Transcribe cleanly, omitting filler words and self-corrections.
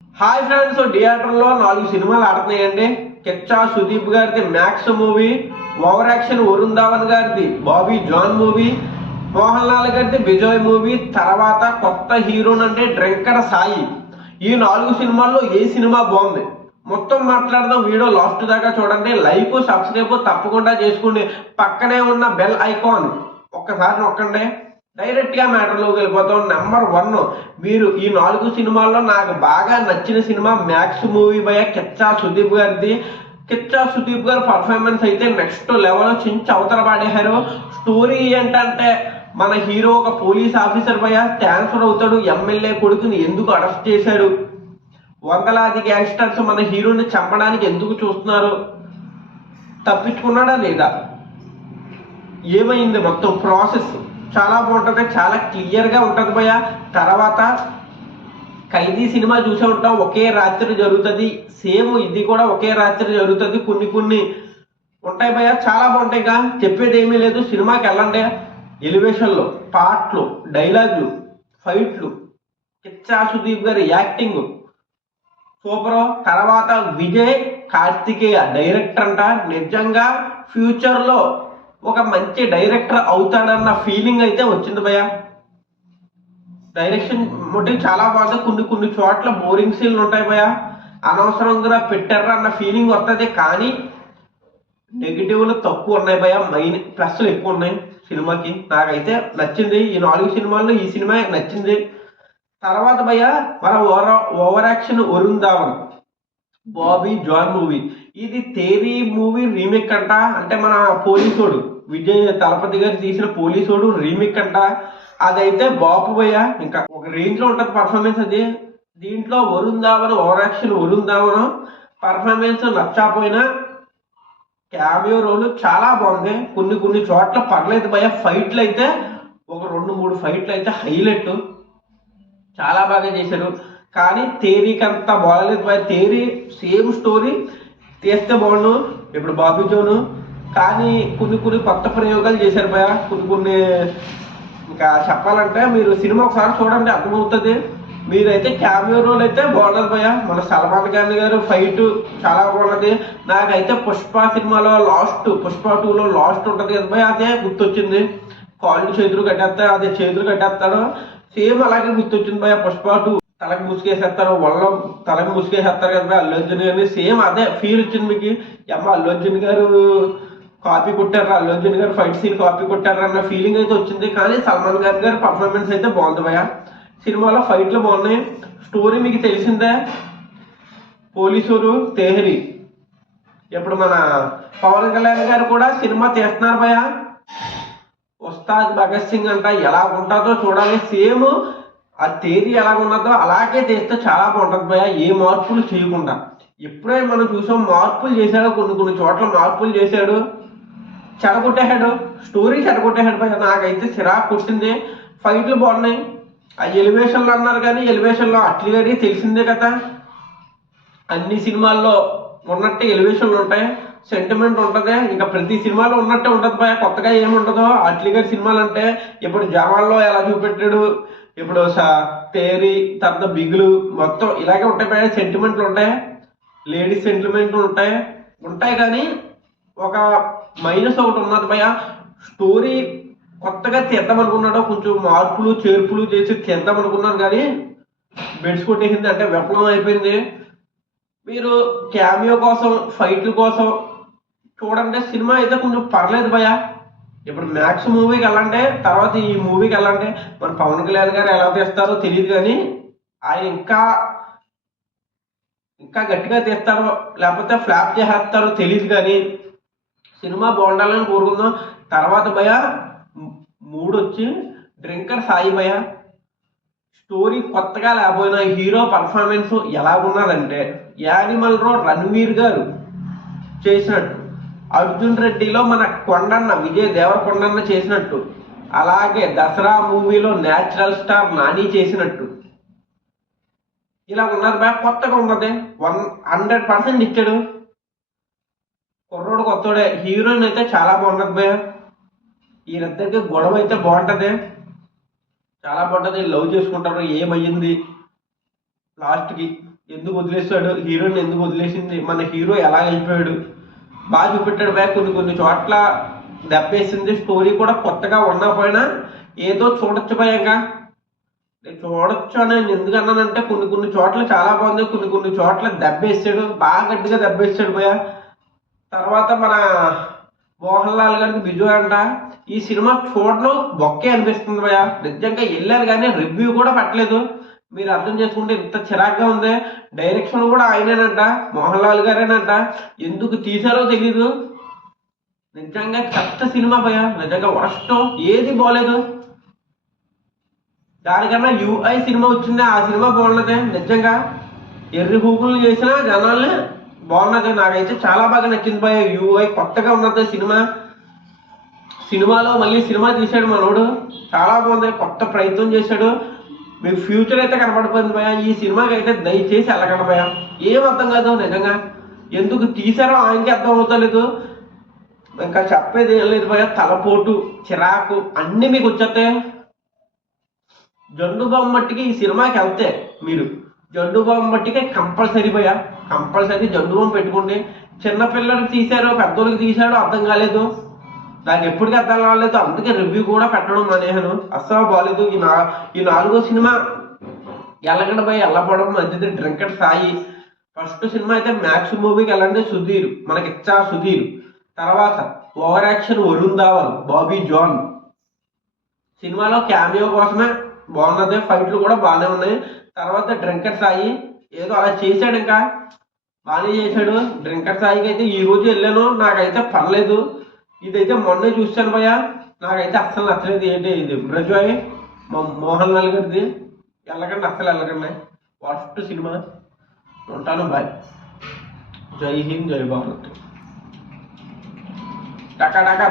Hi friends, థియేటర్లో 4 సినిమాలు ఆడుతున్నాయండి. కిచ్చా సుదీప్ గారిది max movie, over action Varun Dhawan గారిది బాబీ జాన్ మూవీ, మోహన్ లాల్ గారిది బిజోయ్ మూవీ, తర్వాత కొత్త హీరోన్ అంటే డ్రింకర్ సాయి. ఈ 4 సినిమాల్లో ఏ సినిమా బాగుంది మొత్తం మాట్లాడదాం. వీడియో లాస్ట్ దాకా చూడండి. లైక్ సబ్స్క్రైబ్ తప్పకుండా చేసుకోండి. పక్కనే ఉన్న బెల్ ఐకాన్ ఒక్కసారి నొక్కండి. డైరెక్ట్ గా మ్యాటర్లోకి వెళ్ళిపోతాం. నెంబర్ 1, మీరు ఈ 4 సినిమాల్లో నాకు బాగా నచ్చిన cinema max movie by Kichcha Sudeep గారిది. కిచ్చా సుదీప్ గారి పర్ఫార్మెన్స్ అయితే నెక్స్ట్ లెవెల్ చించి అవతల పాడేశారు. స్టోరీ ఏంటంటే, మన హీరో ఒక పోలీస్ ఆఫీసర్ పై ట్రాన్స్ఫర్ అవుతాడు. ఎమ్మెల్యే కొడుకుని ఎందుకు అరెస్ట్ చేశాడు, వందలాది గ్యాంగ్స్టర్స్ మన హీరోని చంపడానికి ఎందుకు చూస్తున్నారు, తప్పించుకున్నాడా లేదా, ఏమైంది, మొత్తం ప్రాసెస్ చాలా బాగుంటుంది. చాలా క్లియర్గా ఉంటుంది భయ. తర్వాత ఖైదీ సినిమా చూసే ఉంటాం, ఒకే రాత్రి జరుగుతుంది. సేమ్ ఇది కూడా ఒకే రాత్రి జరుగుతుంది. కొన్ని ఉంటాయి భయ, చాలా బాగుంటాయి. ఇంకా చెప్పేది ఏమీ లేదు. సినిమాకి వెళ్ళండి. ఎలివేషన్లో, పాటలు, డైలాగులు, ఫైట్లు, కిచ్చా సుదీప్ గారి యాక్టింగ్ సూపర్. తర్వాత విజయ్ కార్తికేయ డైరెక్టర్ అంట. నిజంగా ఫ్యూచర్లో ఒక మంచి డైరెక్టర్ అవుతాడన్న ఫీలింగ్ అయితే వచ్చింది భయ. డైరెక్షన్ మొట్టి చాలా బాగుంది. కొన్ని చోట్ల బోరింగ్ సీన్లు ఉంటాయి భయ, అనవసరంగా పెట్టారా అన్న ఫీలింగ్ వస్తుంది. కానీ నెగిటివ్లు తక్కువ ఉన్నాయి భయ, మెయిన్ ప్లస్లు ఎక్కువ ఉన్నాయి సినిమాకి. నాకైతే నచ్చింది. ఈ 4 సినిమాల్లో ఈ సినిమా నచ్చింది. తర్వాత భయ మన over action Varun Dhawan Baby John movie. ఇది తేరీ మూవీ రీమేక్ అంట. అంటే మన పోలీసోడు విజయ్ తలపతి గారు తీసిన పోలీసోడు రీమేక్ అంట. అదైతే బాపు భయ్య ఇంకా ఒక రేంజ్ లో ఉంటుంది పర్ఫార్మెన్స్ అది. దీంట్లో Varun Dhawan over action Varun Dhawan performance నచ్చకపోయినా క్యామియో రోల్ చాలా బాగుంది. కొన్ని చోట్ల పర్లేదు భయ్య. ఫైట్లు అయితే ఒక 2-3 ఫైట్లు అయితే హైలైట్, చాలా బాగా చేశారు. కానీ తేరీకి అంత బాగలేదు భయ. తేరీ సేమ్ స్టోరీ తీస్తే బాగుండు ఇప్పుడు బాబీ జోను. కానీ కొన్ని కొత్త ప్రయోగాలు చేశారు భయ. కొన్ని ఇంకా చెప్పాలంటే మీరు సినిమా ఒకసారి చూడండి, అర్థమవుతుంది. మీరైతే క్యామియో రోల్ అయితే బాగున్నది భయ. మన సల్మాన్ ఖాన్ గారు ఫైట్ చాలా బాగున్నది. నాకైతే పుష్ప సినిమాలో లాస్ట్, పుష్ప 2లో లాస్ట్ ఉంటుంది కదా భయ, అదే గుర్తొచ్చింది. కాళ్ళు చేతులు కట్టేస్తాడు, అదే చేతులు కట్టేస్తాడు, సేమ్ అలాగే గుర్తొచ్చింది భయ. పుష్ప 2 తలకి ముసుకేసేస్తారు, వాళ్ళ తలకి ముసుకేసేస్తారు కదా భయ అల్లు అర్జున్ గారిని. సేమ్ అదే ఫీల్ వచ్చింది మీకు. అమ్మ అల్లు అర్జున్ గారు కాపీ కొట్టారు, అల్లు అర్జున్ గారు ఫైట్ సీన్ కాపీ కొట్టారు అన్న ఫీలింగ్ అయితే వచ్చింది. కానీ సల్మాన్ ఖాన్ గారి పర్ఫార్మెన్స్ అయితే బాగుంది భయ. సినిమాలో ఫైట్లు బాగున్నాయి. స్టోరీ మీకు తెలిసిందే, పోలీసులు తెహరీ. ఇప్పుడు మన పవన్ కళ్యాణ్ గారు కూడా సినిమా తీస్తున్నారు భయ. ఉస్తాద్ భగత్ సింగ్ అంట, ఎలా ఉంటుందో చూడాలి. సేమ్ ఆ తేదీ ఎలా ఉన్నదో అలాగే తీస్తే చాలా బాగుంటుంది భయ. ఏ మార్పులు చేయకుండా. ఎప్పుడే మనం చూసాం మార్పులు చేశాడు, కొన్ని చోట్ల మార్పులు చేశాడు, చెడగొట్టేశాడు, స్టోరీ చెడగొట్టేశాడు భయ. నాకైతే చిరాకు కొట్టింది. ఫైట్లు బాగున్నాయి. ఆ ఎలివేషన్లు అన్నారు కానీ ఎలివేషన్లో అట్లీ గారి తెలిసిందే కదా, అన్ని సినిమాల్లో ఉన్నట్టే ఎలివేషన్లు ఉంటాయి, సెంటిమెంట్ ఉంటుంది. ఇంకా ప్రతి సినిమాలో ఉన్నట్టే ఉంటుంది భయ, కొత్తగా ఏముంటుందో. అట్లీ గారి సినిమాలు అంటే ఇప్పుడు జవాన్లో ఎలా చూపెట్టాడు, ఇప్పుడు తేరీ, తర్వాత బిగులు, మొత్తం ఇలాగే ఉంటాయి భయ. సెంటిమెంట్లు ఉంటాయి, లేడీస్ సెంటిమెంట్లు ఉంటాయి కానీ ఒక మైనస్ ఒకటి ఉన్నది భయ. స్టోరీ కొత్తగా తీద్దాం అనుకున్నాడు, కొంచెం మార్పులు చేర్పులు చేసి తీద్దాం అనుకున్నారు కానీ బెడ్స్ కొట్టేసింది, అంటే విఫలం అయిపోయింది. మీరు క్యామియో కోసం, ఫైట్ల కోసం చూడండి. సినిమా అయితే కొంచెం పర్లేదు భయ. ఇప్పుడు మ్యాక్స్ మూవీకి వెళ్ళండి, తర్వాత ఈ మూవీకి వెళ్ళండి. మన పవన్ కళ్యాణ్ గారు ఎలా తీస్తారో తెలియదు కానీ ఆయన ఇంకా గట్టిగా తీస్తారో లేకపోతే ఫ్లాప్ చేసేస్తారో తెలియదు కానీ సినిమా బాగుండాలని కోరుకుందాం. తర్వాత భయ 3 వచ్చి డ్రింకర్ సాయి భయ. స్టోరీ కొత్తగా లేకపోయినా హీరో పర్ఫార్మెన్స్ ఎలాగున్నదంటే, యానిమల్ రో రణ్వీర్ గారు చేసినట్టు, అర్జున్ రెడ్డిలో మన కొండన్న విజయ్ దేవరకొండన్న చేసినట్టు, అలాగే దసరా మూవీలో న్యాచురల్ స్టార్ నాని చేసినట్టు ఇలా ఉన్నారు బ్యాక్. కొత్తగా ఉన్నది, 100% ఇచ్చాడు. కుర్రోడు కొత్తోడే. హీరోయిన్ అయితే చాలా బాగున్నది భయ. వీరిద్దరికి గొడవ అయితే బాగుంటది, చాలా బాగుంటది. లవ్ చేసుకుంటారు, ఏమయ్యింది లాస్ట్కి ఎందుకు వదిలేస్తాడు, హీరోని ఎందుకు వదిలేసింది, మన హీరో ఎలా వెళ్ళిపోయాడు, బాగా చూపెట్టాడు భయ. కొన్ని కొన్ని చోట్ల దెబ్బేసింది. స్టోరీ కూడా కొత్తగా ఉన్నా పోయినా ఏదో చూడొచ్చు భయంగా, నేను చూడొచ్చు అని నేను ఎందుకు అన్నానంటే కొన్ని కొన్ని చోట్ల చాలా బాగుంది, కొన్ని కొన్ని చోట్ల దెబ్బేసాడు, బాగా గట్టిగా దెబ్బేసాడు భయ. తర్వాత మన మోహన్ లాల్ గారికి బిజు అంట. ఈ సినిమా చూడడం బొక్కే అనిపిస్తుంది భయ. నిజంగా వెళ్ళారు కానీ రివ్యూ కూడా పెట్టలేదు. మీరు అర్థం చేసుకుంటే ఇంత చిరాగ్గా ఉంది. డైరెక్షన్ కూడా ఆయనేనంట, మోహన్ లాల్ గారేనంట. ఎందుకు తీశారో తెలీదు. నిజంగా చెత్త సినిమా భయ, నిజంగా వరస్ట్, ఏది బాగలేదు. దానికన్నా యూఐ సినిమా వచ్చింది, ఆ సినిమా బాగున్నదే. నిజంగా ఎర్రి హూకులు చేసినా జనాల్ని బాగున్నది. నాకైతే చాలా బాగా నచ్చింది భయ. యూఐ కొత్తగా ఉన్నది సినిమా. సినిమాలో మళ్ళీ సినిమా తీశాడు మనోడు, చాలా బాగుంది, కొత్త ప్రయత్నం చేశాడు. మీకు ఫ్యూచర్ అయితే కనపడిపోయింది భయ. ఈ సినిమాకి అయితే దయచేసి వెళ్ళకండి భయ. ఏం అర్థం కాదు నిజంగా, ఎందుకు తీశారో ఆయనకి అర్థం అవుతలేదు. ఇంకా చెప్పేది ఏం లేదు భయ. తలపోటు, చిరాకు అన్నీ మీకు వచ్చేస్తాయి. జండు బాంబు మట్టికి ఈ సినిమాకి వెళ్తే మీరు జండు బాంబు మట్టికి కంపల్సరీ భయ, కంపల్సరీ జండు బాంబు పెట్టుకోండి. చిన్నపిల్లలకి తీశారు, పెద్దోళ్ళకి తీశాడు అర్థం కాలేదు. నాకు ఎప్పటికీ అర్థం కాలేదు. అందుకే రివ్యూ కూడా పెట్టడం మానేహాను. అస్సలు బాగాలేదు. ఈ నాలుగో సినిమా ఎల్లగండ పోయి ఎల్లపడడం మంచిది. డ్రింకర్ సాయి. ఫస్ట్ సినిమా అయితే మ్యాక్స్ మూవీకి వెళ్ళండి, సుధీర్, మనకి ఇచ్చా సుధీర్. తర్వాత ఓవర్ యాక్షన్ వరుణ్ ధావన్, బాబీ జాన్. సినిమాలో క్యామియో కోసమే బాగున్నది, ఫైట్లు కూడా బాగానే ఉన్నాయి. తర్వాత డ్రింకర్ సాయి ఏదో అలా చేశాడు, ఇంకా బాగానే చేశాడు. డ్రింకర్ సాయికి అయితే ఈ రోజు వెళ్ళాను, నాకైతే పర్లేదు. ఇదైతే మొన్నే చూశాను భయ్య, నాకైతే అస్సలు నచ్చలేదు. ఏంటి ఇది బ్రజాయ్ మోహన్ లాల్ గారిది, వెళ్ళకండి, అస్సలు వెళ్ళకండి, ఫస్ట్ సినిమా. ఉంటాను, బాయ్. జై హింద్, జై భారత్. టకా టకా.